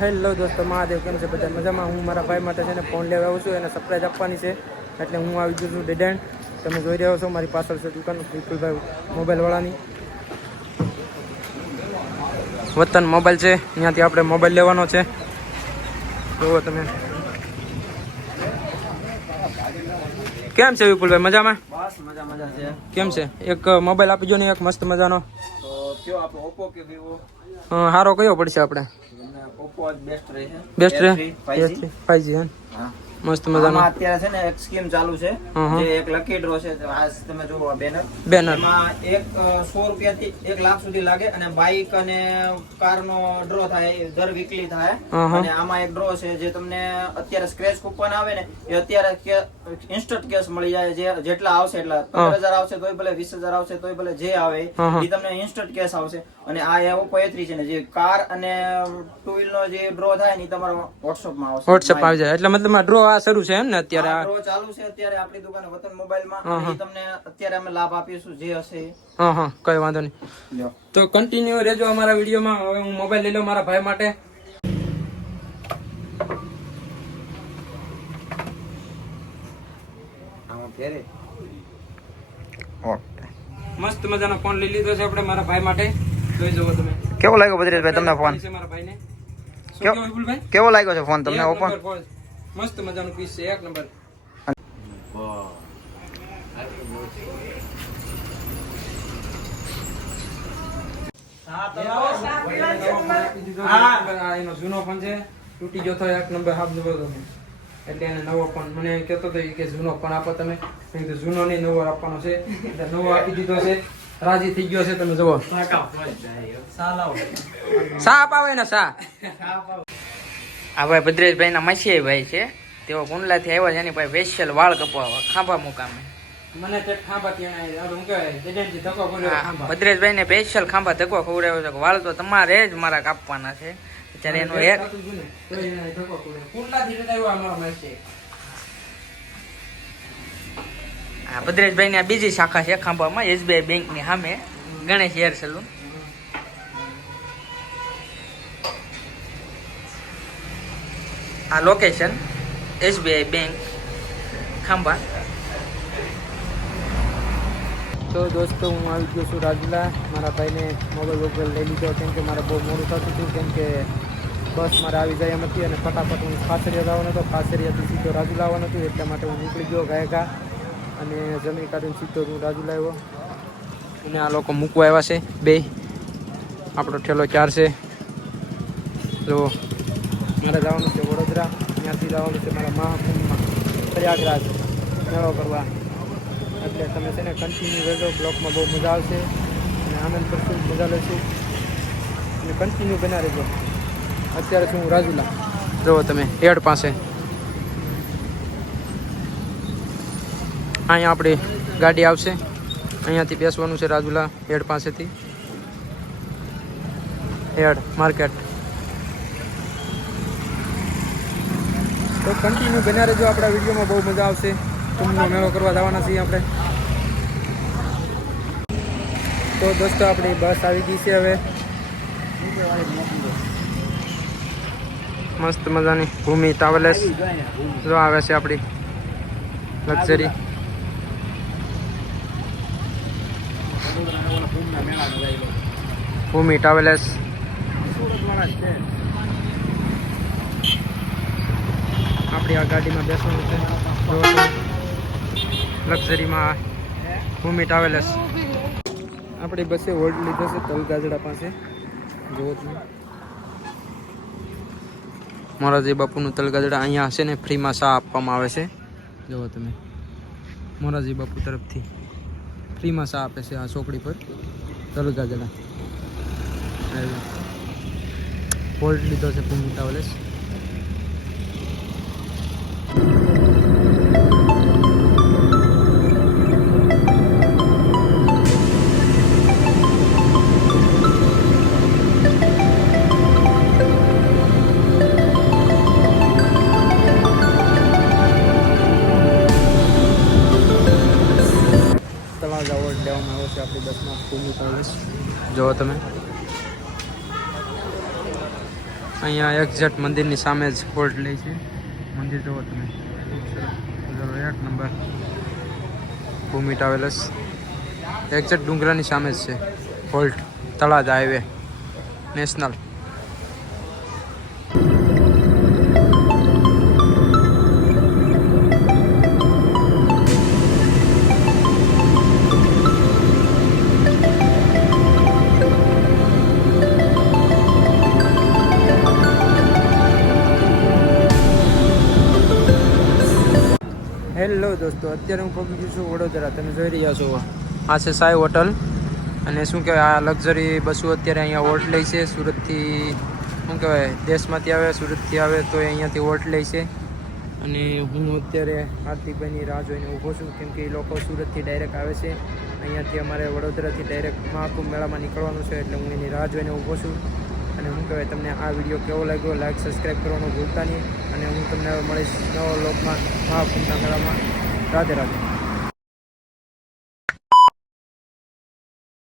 Hello દોસ્તો મહાદેવ કેમ છે બધા? મજામાં? હું મારા ભાઈ માટે છે ને ફોન લેવા આવું છું એને સરપ્રાઈઝ આપવાની છે. એટલે હું આવી ગયો છું ડેડેન્ડ તમે જોઈ રહ્યો છો મારી પાછળ છે દુકાન વિપુલભાઈ મોબાઈલવાળાની વતન મોબાઈલ છે ત્યાંથી આપણે મોબાઈલ લેવાનો છે. જુઓ તમે. કેમ છે વિપુલભાઈ મજામાં? બસ મજા મજા છે. કેમ છે? એક મોબાઈલ આપી જો ને એક મસ્ત મજાનો. તો કયો આપણો ઓપ્પો કે વિવો હારો કયો પડશે આપણે બેસ્ટ રહે બેસ્ટ રહે? ફાઈવ ફાઈવ જી હા મસ્ત મજાનો. અત્યારે છે ને એક સ્કીમ ચાલુ છે. જે એક લકી ડ્રો છે આ તમે જુઓ બેનર બેનરમાં એક અ, રૂપિયા થી એક લાખ સુધી લાગે અને બાઇક અને કાર નો ડ્રો થાય દર વીકલી થાય. અને આમાં એક ડ્રો છે જે તમને અત્યારે સ્ક્રેચ કૂપન આવે ને એ અત્યારે ઇન્સ્ટન્ટ કેશ મળી જાય જે જેટલા આવશે એટલા. પંદર હજાર આવશે તોય ભલે વીસ હજાર આવશે તોય ભલે જે આવે. એ તમને ઇન્સ્ટન્ટ કેશ આવશે. અને આ એ ઓપ્પો A3 છે ને જે કાર અને ટુ વ્હીલ નો જે ડ્રો થાય ને તમારા વોટ્સઅપમાં આવશે. વોટ્સઅપ આવી જાય. એટલે મતલબ ડ્રો આ શરૂ છે એમ ને અત્યારે આ? ડ્રો ચાલુ છે અત્યારે આપણી દુકાને વતન મોબાઈલમાં. હં હં. એ તમને અત્યારે અમે લાભ આપીશું જે હશે. હા હા કઈ વાંધો નહીં. તો કન્ટિન્યુ રહેજો અમારા વિડીયોમાં. હવે હું મોબાઈલ લઈ લઉં મારા ભાઈ માટે. મસ્ત મજાનો ફોન લઈ લીધો છે આપણે મારા ભાઈ માટે. જોઈ જુઓ તમે. કેવો લાગ્યો બદ્રેશભાઈ તમને ફોન છે મારા ભાઈને? ને કેવો- લાગ્યો છે ફોન તમને ઓપન. મસ્ત મજાનું પીસ છે એક નંબર એનો જૂનો પણ છે. તૂટી ગયો તો એક નંબર હાફ તમે એટલે એને નવો પણ મને કહેતો હતો કે જૂનો પણ આપો તમે. જૂનો નહીં નવો આપવાનો છે. એટલે નવો આપી દીધો છે. રાજી થઈ ગયો છે તમે જુઓ. સા આવે ને સા આ ભાઈ ભદ્રેશભાઈ ના મસીહી ભાઈ છે. તેઓ કુંડલાથી આવ્યા છે એની પાસે સ્પેશિયલ વાળ કપાવવા ખાંભા મુકામે. ભદ્રેશભાઈ ને સ્પેશિયલ ખાંભા ધક્કો ખવડાવ્યો છે કે વાળ તો તમારે જ મારા કાપવાના છે. ત્યારે એનો એક હા ભદ્રેશભાઈ ની બીજી શાખા છે ખાંભામાં એસબીઆઈ બેંકની સામે ગણેશ હેર સલૂન આ લોકેશન એસબીઆઈ બેંક ખાંભા. તો દોસ્તો, હું આવી ગયો છું રાજુલા. મારા ભાઈને મોબાઈલ વોબાઈલ લઈ લીધો. કેમ કે મારે બહુ મોડું થતું હતું. કેમ કે બસ મારે આવી જાય એમ હતી અને ફટાફટ હું ખાસરિયા જવાનો હતો. ખાસરિયાથી સીધો રાજુલા આવવાનો હતું. એટલા માટે હું નીકળી ગયો ગાયકા અને જમીન કાઢીને સીધો હું રાજુલા આવ્યો. અને આ લોકો મૂકવા આવ્યા છે. બે. આપણો ઠેલો ચાર છે. જો મારે જવાનું છે વડોદરા. ત્યાંથી જવાનું છે મારા મહાકુંભમાં પ્રયાગરાજ. મેળો કરવા એટલે તમે છે ને કન્ટિન્યુ રહેજો. બ્લોકમાં બહુ મજા આવશે. અને આનંદ કરશું, મજા લેશું. અને કન્ટિન્યુ બના રહેજો. અત્યારે છું હું રાજુલા. જુઓ તમે એડ પાસે. અહીંયા આપણી ગાડી આવશે. અહીંયાથી બેસવાનું છે રાજુલા એડ પાસેથી. એડ માર્કેટ. તો કન્ટિન્યુ બન્યા રહેજો. આપણા વિડીયોમાં બહુ મજા આવશે. કુંભનો મેળો કરવા જવાના છીએ આપણે. તો દોસ્તો, આપણી બસ આવી ગઈ છે હવે. મસ્ત મજાની ભૂમિ ટ્રાવેલર્સ જો આવે છે આપણી લક્ઝરી ભૂમિ ટ્રાવેલર્સ આપણી આ ગાડીમાં બેસવાનું છે. લક્ઝરીમાં ભૂમિ ટ્રાવેલર્સ. આપણી બસે હોલ્ડ લીધો છે તલગાજડા પાસે. જુઓ તમે. મોરારજી બાપુનું તલગાજડા અહીંયા હશે ને, ફ્રીમાં શા આપવામાં આવે છે. જુઓ તમે. મોરારજી બાપુ તરફથી ફ્રીમાં શાહ આપે છે આ ચોકડી પર. તલગાજડા. હોલ્ડ લીધો છે ભૂમિ ટ્રાવેલર્સ. બસમાં ભૂમિ ટ્રાવેલ્સ જુઓ તમે. અહીંયા એક્ઝેક્ટ મંદિરની સામે જ ફોલ્ટ લે છે. મંદિર જુઓ તમે. એક નંબર ભૂમિ ટ્રાવેલર્સ એક્ઝેક્ટ ડુંગરાની સામે જ છે. ફોલ્ટ તળાજ હાઈવે નેશનલ હેલો દોસ્તો, અત્યારે હું પહોંચી છું વડોદરા, તમે જોઈ રહ્યા છો. આ છે સાઈ હોટલ, અને શું કહેવાય, આ લક્ઝરી બસો અત્યારે અહીંયા વોટ લે છે, સુરતથી, શું કહેવાય, દેશમાંથી આવે, સુરતથી આવે, તો અહીંયાથી વોટ લે છે. અને હું અત્યારે હાર્દિકભાઈની રાહ જોઈને ઊભો છું, કેમ કે એ લોકો સુરતથી ડાયરેક્ટ આવે છે. અહીંયાથી અમારે વડોદરાથી ડાયરેક્ટ મહાકુંભ મેળામાં નીકળવાનું છે, એટલે હું એની રાહ જોઈને ઊભો છું. અને શું કહેવાય તમને આ વીડિયો કેવો લાગ્યો લાઈક સબસ્ક્રાઈબ કરવાનું ભૂલતા નહીં. અને હું તમને મળીશ નવો લોકમાં મહાકુંભના મેળામાં. રાધે રાધે.